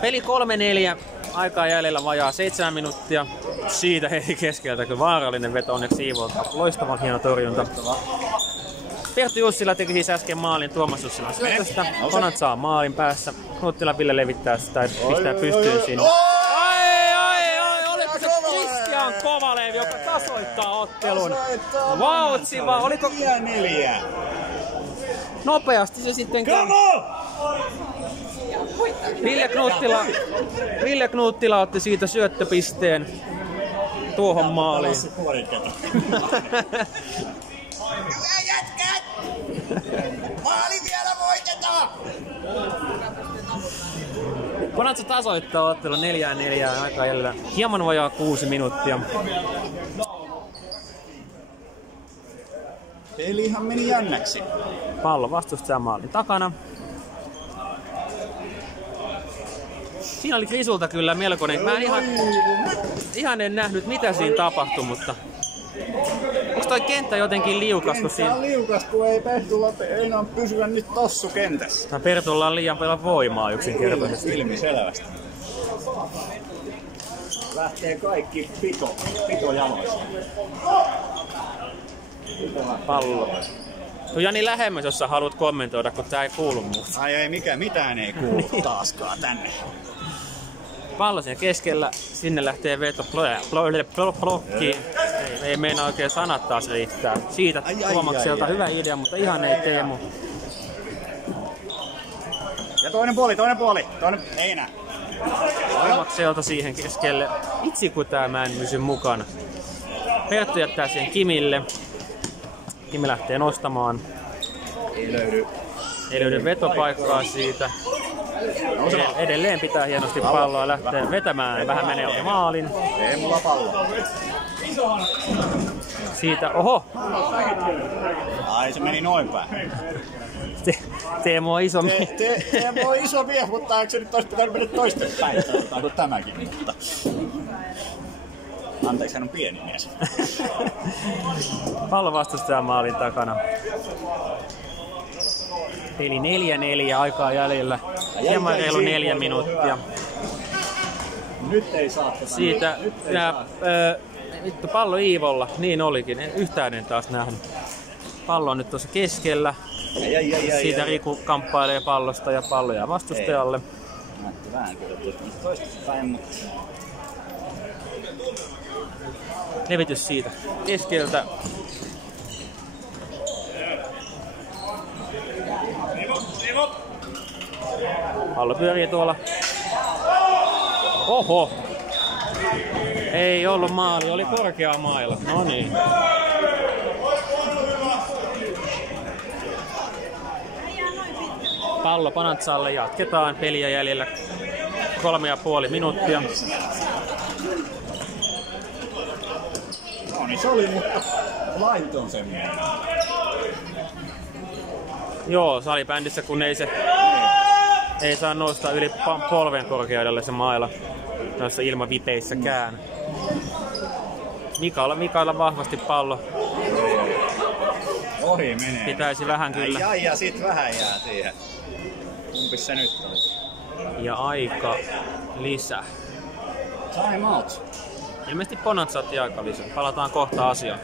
Peli 3-4. Aikaa jäljellä vajaa 7 minuuttia. Siitä heti keskeltä kyllä vaarallinen veto onneksi Iivolta. Loistava hieno torjunta. Perttu Jussila teki siis äsken maalin Tuomas Jussilan syötöstä. Konat saa maalin päässä. Nuuttila Ville levittää sitä ja pistää pystyyn sinne. Oliko se Kristian Kovalev, joka tasoittaa ottelun? Vautsiva, oliko 4-4. Nopeasti se sitten kävi. Ville Knuuttila otti siitä syöttöpisteen tuohon maaliin. Hyvä jätkät! Maali vielä voitetaan! Bonanza tasoittaa ottelu 4-4 aikaa jäljellä. Hieman vajaa 6 minuuttia. Pelihan meni jännäksi. Pallo vastustajan maalin takana. Siinä oli Krisulta kyllä melkoinen. Mä ihan en nähnyt mitä siinä tapahtui, mutta onko toi kenttä jotenkin liukas? Kenttä on liukas, kun ei Pertulla enää pysyä nyt tossu kentässä. Pertulla on liian paljon voimaa yksinkertaisesti. Ilmiselvästi. Lähtee kaikki pito jaloista. Pallo. Tuu Jani lähemmäs, jos sä haluat kommentoida, kun tää ei kuulu muuta. Ai ei mitään ei kuulu taaskaan tänne. Pallo siinä keskellä, sinne lähtee veto blokkiin. Ei meinaa oikein sanat taas riittää. Siitä Tuomakselta hyvä idea, mutta ihan ei Teemu. Ja toinen puoli. Ei enää. Tuomakselta siihen keskelle. Itse kun tää mä en pysy mukana. Perttu jättää siihen Kimille. Kimi lähtee nostamaan. Ei löydy vetopaikkaa siitä. Edelleen pitää hienosti palloa lähteä vetämään. Vähän menee ohi maalin. Teemulla pallo. Siitä, oho! Ai se meni noin päin. Teemu on iso mies. Teemu on iso mies, mutta eikö se nyt olisi pitänyt mennä toisten päin? Sanotaanko tämäkin, mutta... Anteeksi, hän on pieni mies. Pallo vastustajan maalin takana. Peli 4-4, aikaa jäljellä. Hieman reilu 4 minuuttia. Nyt ei saa tätä. Siitä vittu pallo Iivolla, niin olikin. Yhtään en taas nähnyt. Pallo on nyt tuossa keskellä. Siitä Riku kamppailee pallosta ja pallo jää vastustajalle. Näytti vähän kyllä toista päin, mutta... Levitys siitä keskeltä. Pallo pyörii tuolla. Oho! Ei ollut maali, oli korkea maila. No niin. Pallo Bonanzalle, jatketaan peliä jäljellä 3,5 minuuttia. No niin se oli, mutta laiton semmoinen. Joo, salibändissä kun ei saa nousta yli polven korkeudelle se maila noissa ilmavipeissäkään. Mikaella vahvasti pallo. Ohi menee. Pitäisi vähän kyllä. Ja sit vähän jää siihen. Kumpis se nyt on? Ja aika lisää. Time out. Ilmeisesti Bonanza otti aika lisää. Palataan kohta asiaan.